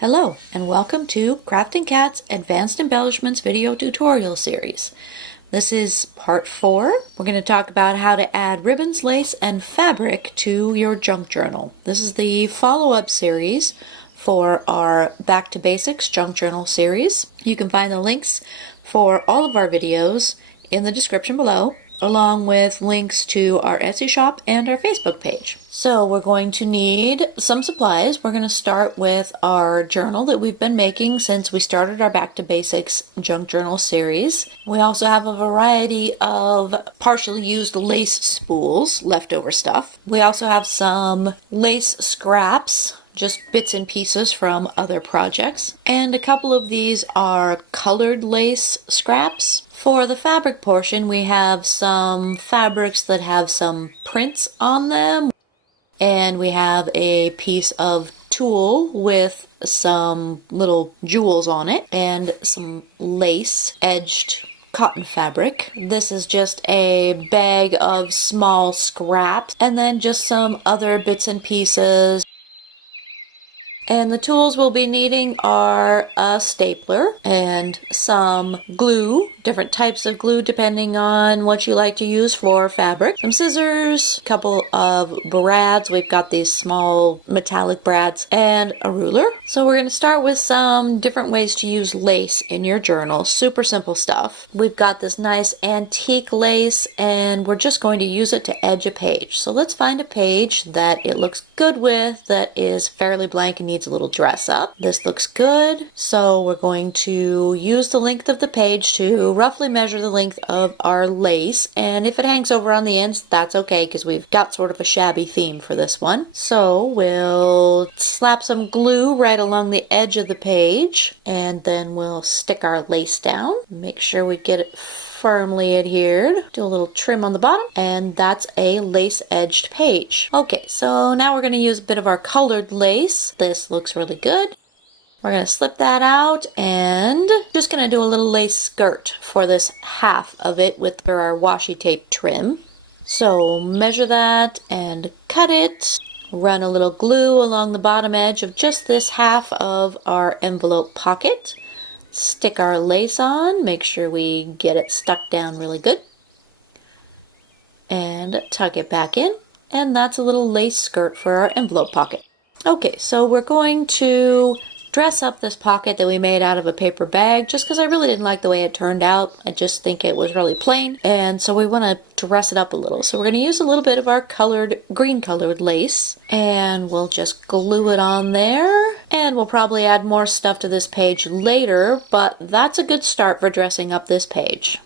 Hello and welcome to Crafting Cat's Advanced Embellishments video tutorial series. This is part 4. We're going to talk about how to add ribbons, lace, and fabric to your junk journal. This is the follow-up series for our Back to Basics junk journal series. You can find the links for all of our videos in the description below, along with links to our Etsy shop and our Facebook page. So we're going to need some supplies. We're going to start with our journal that we've been making since we started our Back to Basics junk journal series. We also have a variety of partially used lace spools, leftover stuff. We also have some lace scraps, just bits and pieces from other projects. And a couple of these are colored lace scraps. For the fabric portion, we have some fabrics that have some prints on them. And we have a piece of tulle with some little jewels on it and some lace edged cotton fabric. This is just a bag of small scraps and then just some other bits and pieces. And the tools we'll be needing are a stapler and some glue, different types of glue depending on what you like to use for fabric. Some scissors, a couple of brads, we've got these small metallic brads, and a ruler. So we're going to start with some different ways to use lace in your journal. Super simple stuff. We've got this nice antique lace and we're just going to use it to edge a page. So let's find a page that it looks good with, that is fairly blank and needs a little dress up. This looks good, so we're going to use the length of the page to roughly measure the length of our lace, and if it hangs over on the ends, that's okay because we've got sort of a shabby theme for this one. So we'll slap some glue right along the edge of the page, and then we'll stick our lace down. Make sure we get it firmly adhered. Do a little trim on the bottom, and that's a lace edged page. Okay, so now we're going to use a bit of our colored lace. This looks really good. We're going to slip that out and just going to do a little lace skirt for this half of it with our washi tape trim. So measure that and cut it. Run a little glue along the bottom edge of just this half of our envelope pocket. Stick our lace on, make sure we get it stuck down really good, and tuck it back in, and that's a little lace skirt for our envelope pocket. Okay, so we're going to dress up this pocket that we made out of a paper bag just because I really didn't like the way it turned out. I just think it was really plain, and so we want to dress it up a little. So we're going to use a little bit of our green colored lace, and we'll just glue it on there. And we'll probably add more stuff to this page later, but that's a good start for dressing up this page.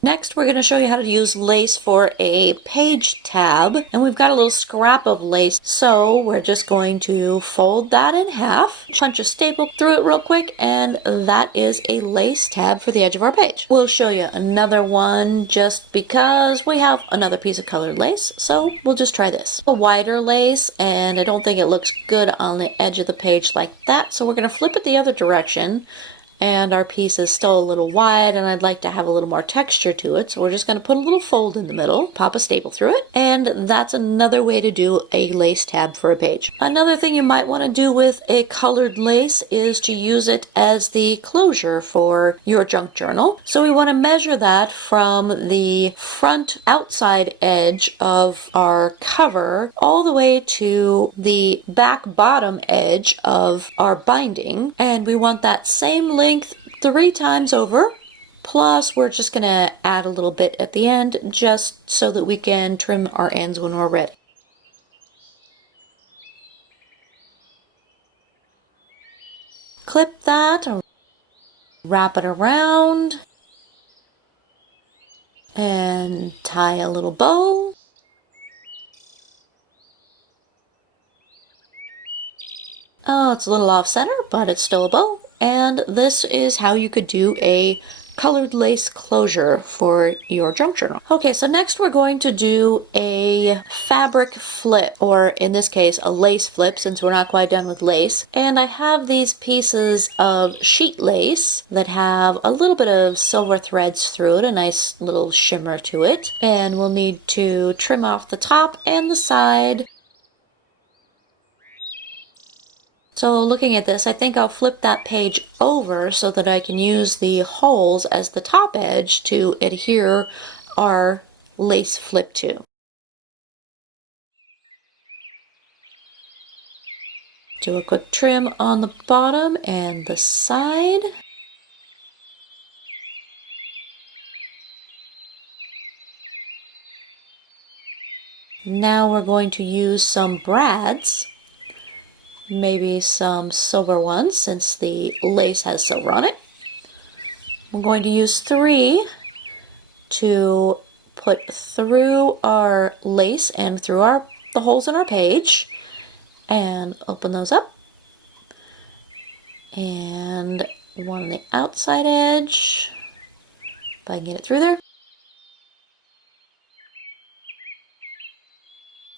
Next, we're going to show you how to use lace for a page tab, and we've got a little scrap of lace, so we're just going to fold that in half, punch a staple through it real quick, and that is a lace tab for the edge of our page. We'll show you another one just because we have another piece of colored lace, so we'll just try this. A wider lace, and I don't think it looks good on the edge of the page like that, so we're going to flip it the other direction. And our piece is still a little wide, and I'd like to have a little more texture to it, so we're just going to put a little fold in the middle, pop a staple through it, and that's another way to do a lace tab for a page. Another thing you might want to do with a colored lace is to use it as the closure for your junk journal. So we want to measure that from the front outside edge of our cover all the way to the back bottom edge of our binding, and we want that same length 3 times over, plus we're just going to add a little bit at the end just so that we can trim our ends when we're ready. Clip that, wrap it around, and tie a little bow. Oh, it's a little off center, but it's still a bow. And this is how you could do a colored lace closure for your junk journal. Okay, so next we're going to do a fabric flip, or in this case a lace flip since we're not quite done with lace. And I have these pieces of sheet lace that have a little bit of silver threads through it, a nice little shimmer to it. And we'll need to trim off the top and the side So looking at this, I think I'll flip that page over so that I can use the holes as the top edge to adhere our lace flip to. Do a quick trim on the bottom and the side. Now we're going to use some brads, maybe some silver ones since the lace has silver on it. We're going to use 3 to put through our lace and through the holes in our page, and open those up. And 1 on the outside edge, if I can get it through there.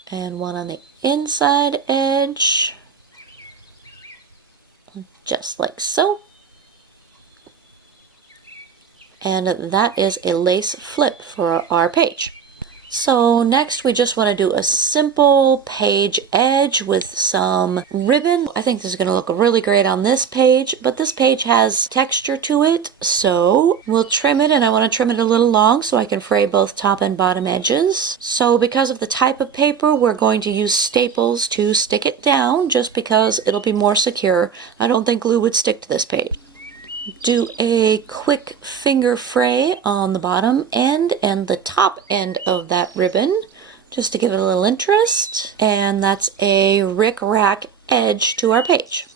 And 1 on the inside edge, just like so. And that is a lace flip for our page. So next we just want to do a simple page edge with some ribbon. I think this is going to look really great on this page, but this page has texture to it, so we'll trim it, and I want to trim it a little long so I can fray both top and bottom edges. So because of the type of paper, we're going to use staples to stick it down just because it'll be more secure. I don't think glue would stick to this page. Do a quick finger fray on the bottom end and the top end of that ribbon just to give it a little interest, and that's a rick-rack edge to our page.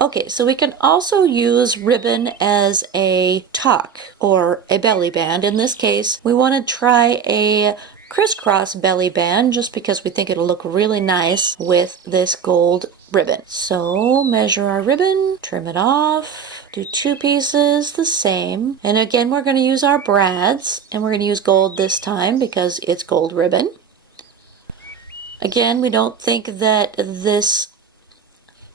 Okay, so we can also use ribbon as a tuck or a belly band. In this case, we want to try a crisscross belly band just because we think it'll look really nice with this gold ribbon. So measure our ribbon, trim it off, do 2 pieces the same, and again we're going to use our brads, and we're going to use gold this time because it's gold ribbon. Again, we don't think that this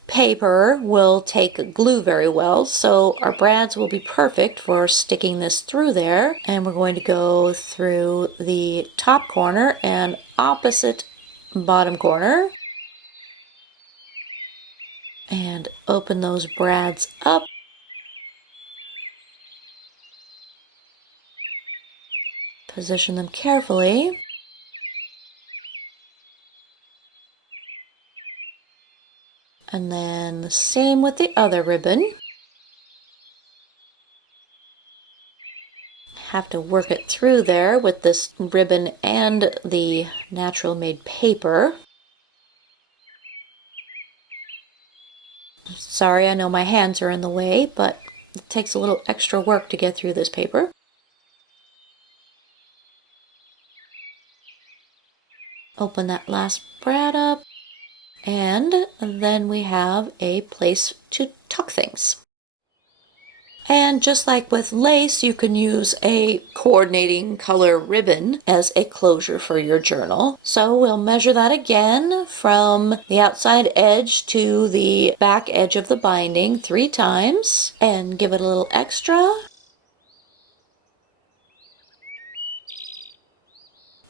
paper will take glue very well, so our brads will be perfect for sticking this through there. And we're going to go through the top corner and opposite bottom corner and open those brads up. Position them carefully. And then the same with the other ribbon. Have to work it through there with this ribbon and the natural made paper. Sorry, I know my hands are in the way, but it takes a little extra work to get through this paper. Open that last brad up, and then we have a place to tuck things. And just like with lace, you can use a coordinating color ribbon as a closure for your journal. So we'll measure that again from the outside edge to the back edge of the binding 3 times and give it a little extra.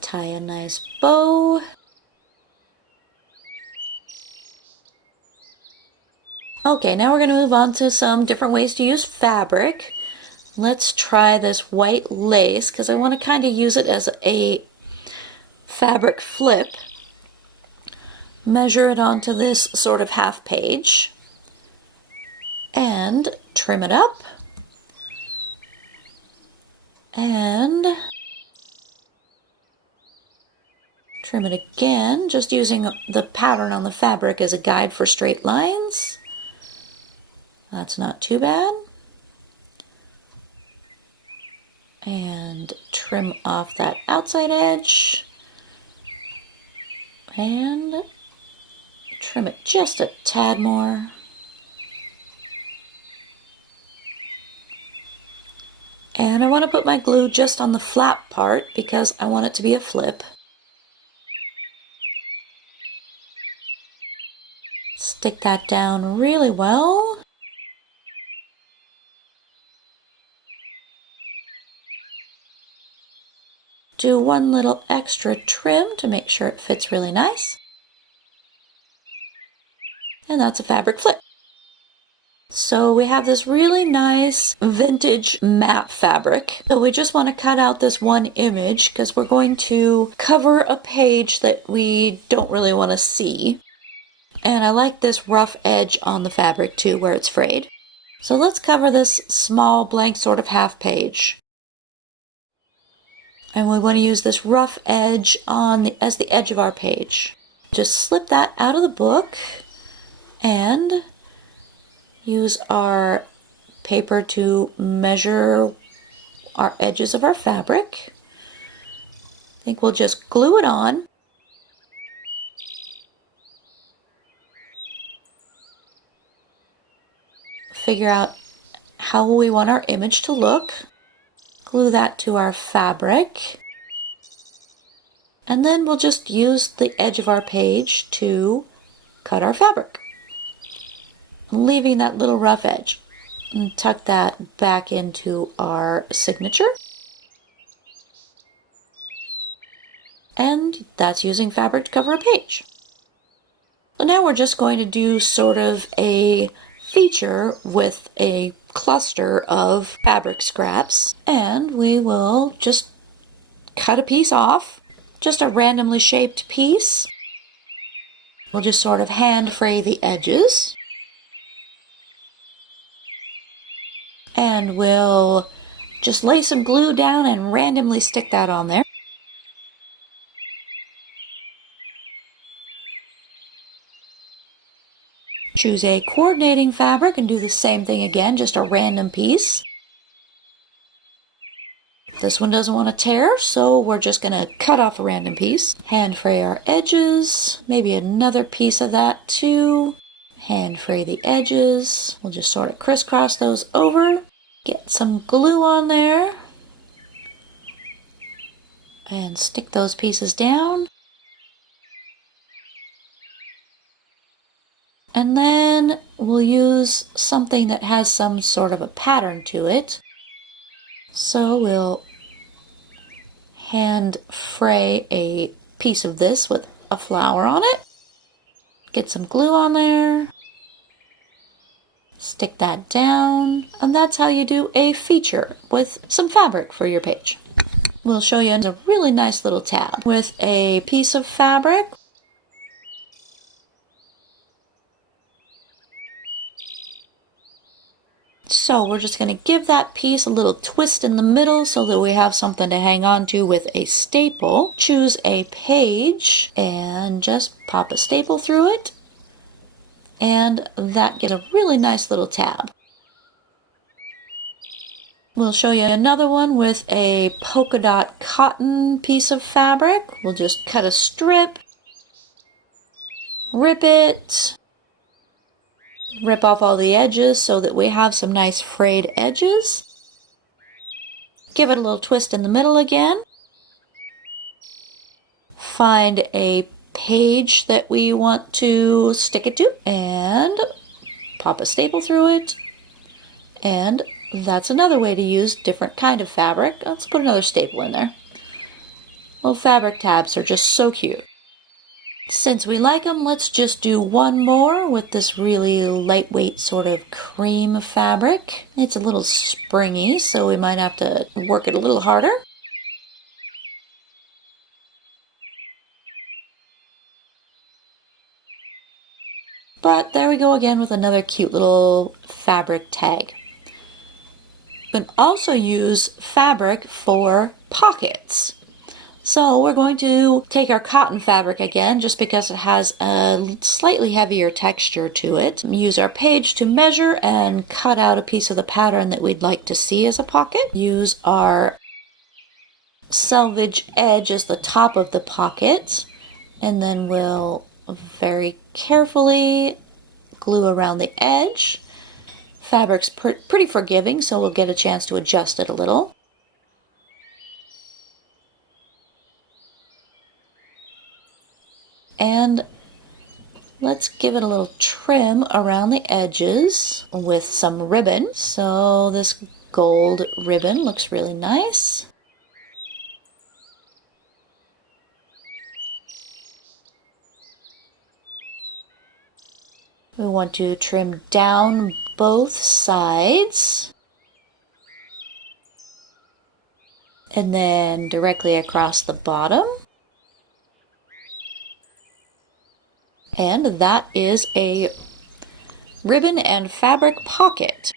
Tie a nice bow. Okay, now we're going to move on to some different ways to use fabric. Let's try this white lace because I want to kind of use it as a fabric flip. Measure it onto this sort of half page and trim it up. And trim it again, just using the pattern on the fabric as a guide for straight lines. That's not too bad. And trim off that outside edge. And trim it just a tad more. And I want to put my glue just on the flap part because I want it to be a flip. Stick that down really well. Do 1 little extra trim to make sure it fits really nice. And that's a fabric flip. So we have this really nice vintage matte fabric. So we just want to cut out this one image because we're going to cover a page that we don't really want to see. And I like this rough edge on the fabric too, where it's frayed. So let's cover this small blank sort of half page. And we want to use this rough edge as the edge of our page. Just slip that out of the book and use our paper to measure our edges of our fabric. I think we'll just glue it on. Figure out how we want our image to look. Glue that to our fabric. And then we'll just use the edge of our page to cut our fabric, leaving that little rough edge. And tuck that back into our signature. And that's using fabric to cover a page. So now we're just going to do sort of a feature with a cluster of fabric scraps. And we will just cut a piece off, just a randomly shaped piece. We'll just sort of hand fray the edges. And we'll just lay some glue down and randomly stick that on there. Choose a coordinating fabric and do the same thing again, just a random piece. This one doesn't want to tear, so we're just going to cut off a random piece. Hand fray our edges, maybe another piece of that too. Hand fray the edges. We'll just sort of crisscross those over. Get some glue on there. And stick those pieces down. And then we'll use something that has some sort of a pattern to it. So we'll hand fray a piece of this with a flower on it. Get some glue on there. Stick that down. And that's how you do a feature with some fabric for your page. We'll show you a really nice little tab with a piece of fabric. So we're just going to give that piece a little twist in the middle so that we have something to hang on to with a staple. Choose a page and just pop a staple through it. And that gets a really nice little tab. We'll show you another one with a polka dot cotton piece of fabric. We'll just cut a strip, rip it, rip off all the edges so that we have some nice frayed edges. Give it a little twist in the middle again. Find a page that we want to stick it to and pop a staple through it. And that's another way to use different kind of fabric. Let's put another staple in there. Little fabric tabs are just so cute. Since we like them, let's just do one more with this really lightweight sort of cream fabric. It's a little springy, so we might have to work it a little harder. But there we go again with another cute little fabric tag. You can also use fabric for pockets. So we're going to take our cotton fabric again, just because it has a slightly heavier texture to it. Use our page to measure and cut out a piece of the pattern that we'd like to see as a pocket. Use our selvage edge as the top of the pocket, and then we'll very carefully glue around the edge. Fabric's pretty forgiving, so we'll get a chance to adjust it a little. And let's give it a little trim around the edges with some ribbon. So this gold ribbon looks really nice. We want to trim down both sides. And then directly across the bottom. And that is a ribbon and fabric pocket.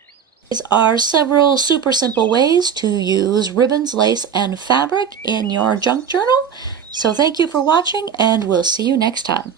These are several super simple ways to use ribbons, lace, and fabric in your junk journal. So thank you for watching, and we'll see you next time.